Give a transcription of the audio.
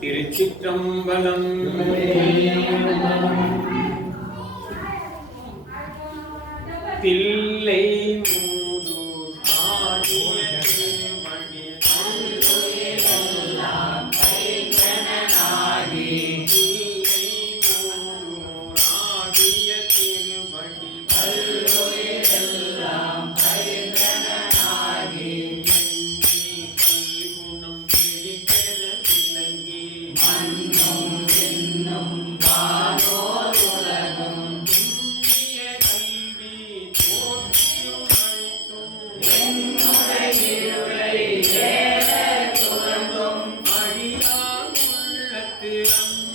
Thiruchitrambalam. Thillai Muthur Thank you.